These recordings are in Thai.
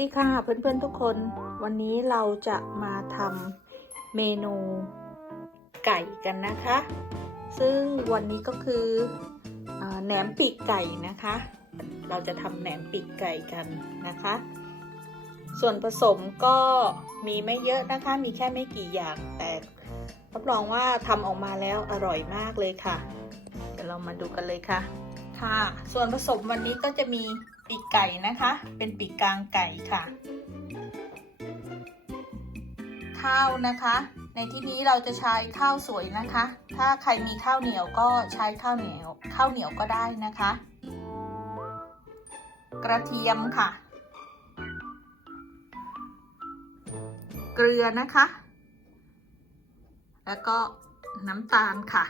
วัสดีค่ะเพื่อนๆทุกคน วันนี้เราจะมาทำเมนูไก่กันนะคะ ซึ่งวันนี้ก็คืออแหนมปีกไก่นะคะ เราจะทำแหนมปีกไก่กันนะคะ ส่วนผสมก็มีไม่เยอะนะคะ มีแค่ไม่กี่อย่างแต่รับรองว่าทำออกมาแล้วอร่อยมากเลยค่ะ เดี๋ยวเรามาดูกันเลยค่ะ ค่ะ ส่วนผสมวันนี้ก็จะมี ปีกไก่นะคะ เป็นปีกกลางไก่ค่ะ ข้าวนะคะ ในที่นี้เราจะใช้ข้าวสวยนะคะ ถ้าใครมีข้าวเหนียวก็ใช้ข้าวเหนียวข้าวเหนียวก็ได้นะคะ กระเทียมค่ะ เกลือนะคะ แล้วก็น้ำตาลค่ะ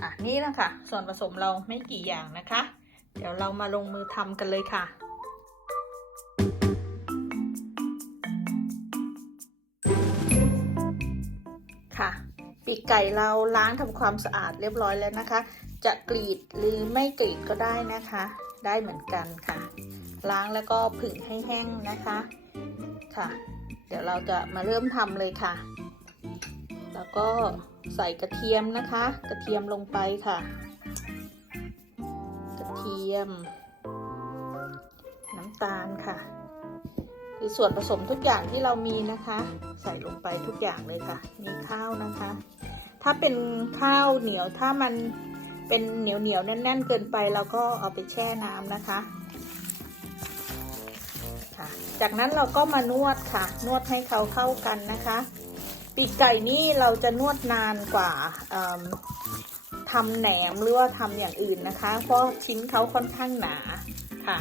อะนี่นะคะส่วนผสมเราไม่กี่อย่างนะคะ เดี๋ยวเรามาลงมือทำกันเลยค่ะค่ะปีกไก่เราล้างทำความสะอาดเรียบร้อยแล้วนะคะ จะกรีดหรือไม่กรีดก็ได้นะคะ ได้เหมือนกันค่ะ ล้างแล้วก็ผึ่งให้แห้งนะคะค่ะ เดี๋ยวเราจะมาเริ่มทำเลยค่ะ แล้วก็ใส่กระเทียมนะคะ กระเทียมลงไปค่ะ เทียม น้ำตาลค่ะ คือส่วนผสมทุกอย่างที่เรามีนะคะ ใส่ลงไปทุกอย่างเลยค่ะ มีข้าวนะคะ ถ้าเป็นข้าวเหนียวถ้ามันเป็นเหนียวเหนียวแน่น ๆ เกินไปเราก็เอาไปแช่น้ำนะคะค่ะจากนั้นเราก็มานวดค่ะ นวดให้เขาเข้ากันนะคะ ปีกไก่นี่เราจะนวดนานกว่า ทำแหนมหรือว่าทำอย่างอื่นนะคะ เพราะชิ้นเขาค่อนข้างหนาค่ะ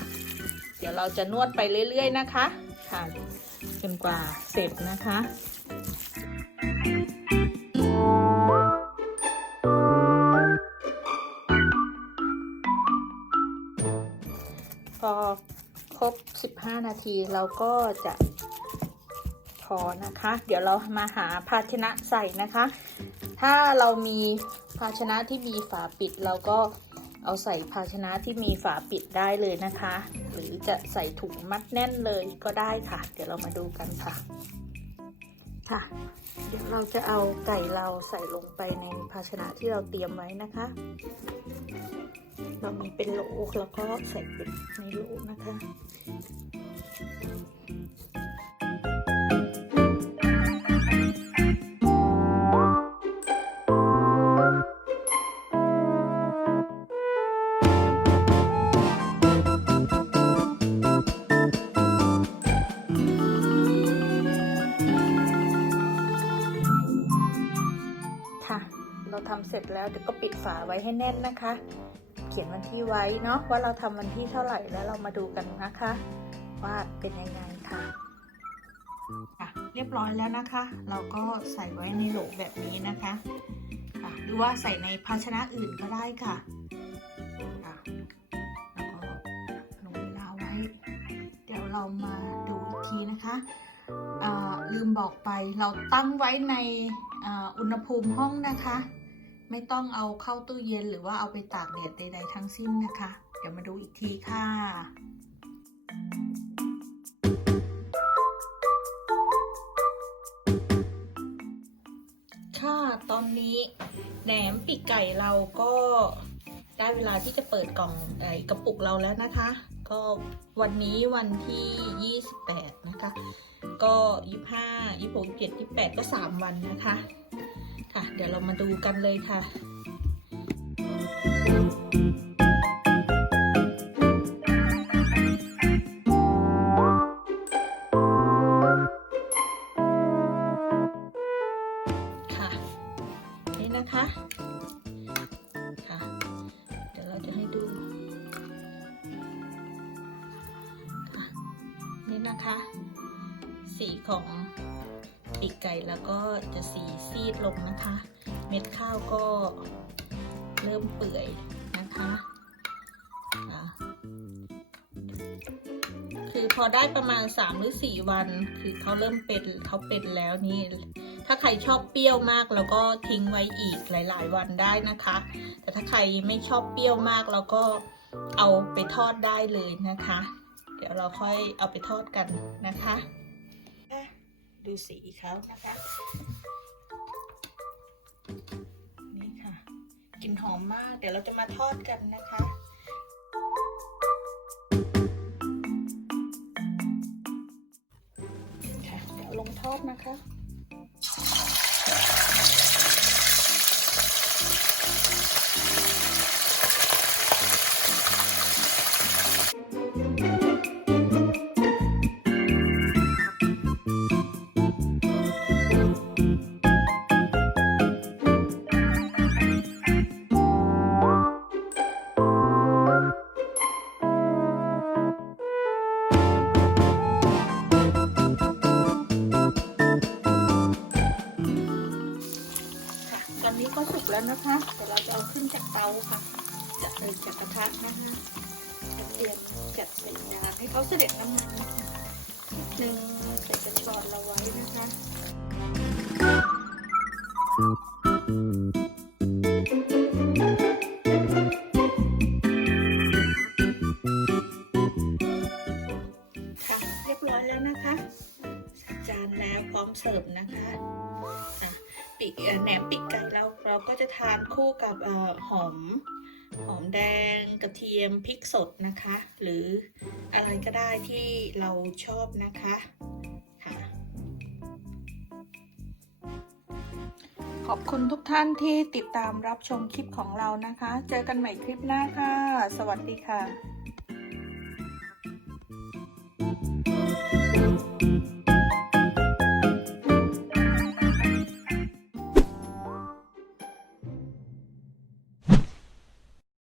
เดี๋ยวเราจะนวดไปเรื่อย ๆ นะคะค่ะจนกว่าเสร็จนะคะพอครบ 15 นาทีเราก็จะพอนะคะ เดี๋ยวเรามาหาภาชนะใส่นะคะ ถ้าเรามี ภาชนะที่มีฝาปิดเราก็เอาใส่ภาชนะที่มีฝาปิดได้เลยนะคะ หรือจะใส่ถุงมัดแน่นเลยก็ได้ค่ะ เดี๋ยวเรามาดูกันค่ะ ค่ะ เดี๋ยวเราจะเอาไก่เราใส่ลงไปในภาชนะที่เราเตรียมไว้นะคะ เรามีเป็นโหลแล้วก็ใส่เป็นในโหลนะคะค่ะ เราทำเสร็จแล้วเดี๋ยวก็ปิดฝาไว้ให้แน่นนะคะ เขียนวันที่ไว้เนาะว่าเราทำวันที่เท่าไหร่แล้วเรามาดูกันนะคะว่าเป็นยังไงค่ะค่ะเรียบร้อยแล้วนะคะ เราก็ใส่ไว้ในโหลแบบนี้นะคะค่ะหรือว่าใส่ในภาชนะอื่นก็ได้ค่ะค่ะแล้วก็ลงเวลาไว้ เดี๋ยวเรามาดูอีกทีนะคะลืมบอกไปเราตั้งไว้ในอุณหภูมิห้องนะคะ ไม่ต้องเอาเข้าตู้เย็นหรือว่าเอาไปตากแดดใดๆทั้งสิ้นนะคะ เดี๋ยวมาดูอีกทีค่ะค่ะตอนนี้แหนมปีกไก่เราก็ได้เวลาที่จะเปิดกล่องไอกระปุกเราแล้วนะคะ ก็วันนี้วันที่ 28 นะคะ ก็ 25 26 27 28 ก็ 3 วันนะคะ ค่ะ เดี๋ยวเรามาดูกันเลยค่ะค่ะ นี่นะคะค่ะ สีของปีกไก่แล้วก็จะสีซีดลงนะคะ เม็ดข้าวก็เริ่มเปื่อยนะคะคือพอได้ประมาณ 3 หรือ 4 วัน คือเขาเริ่มเป็นเขาเป็นแล้วนี่ ถ้าใครชอบเปรี้ยวมากแล้วก็ทิ้งไว้อีกหลาย ๆ วันได้นะคะ แต่ถ้าใครไม่ชอบเปรี้ยวมากแล้วก็เอาไปทอดได้เลยนะคะ เดี๋ยวเราค่อยเอาไปทอดกันนะคะ ดูสีเขานะคะ นี่ค่ะกลิ่นหอมมาก เดี๋ยวเราจะมาทอดกันนะคะค่ะเดี๋ยวลงทอดนะคะ แล้วนะคะเดี๋ยวเราจะเอาขึ้นจากเตาค่ะจะเอิจากกระทะนะคะจะเตรียมจัดใส่จานให้เขาเสด็จน้ำมันนะคะนิดนึงใส่กระชอนเราไว้นะคะค่ะเรียบร้อยแล้วนะคะ จานแล้วพร้อมเสิร์ฟนะคะ ปีกแหนมปีกไก่เราเราก็จะทานคู่กับอหอมหอมแดงกระเทียมพริกสดนะคะ หรืออะไรก็ได้ที่เราชอบนะคะค่ะขอบคุณทุกท่านที่ติดตามรับชมคลิปของเรานะคะ เจอกันใหม่คลิปหน้าค่ะ สวัสดีค่ะ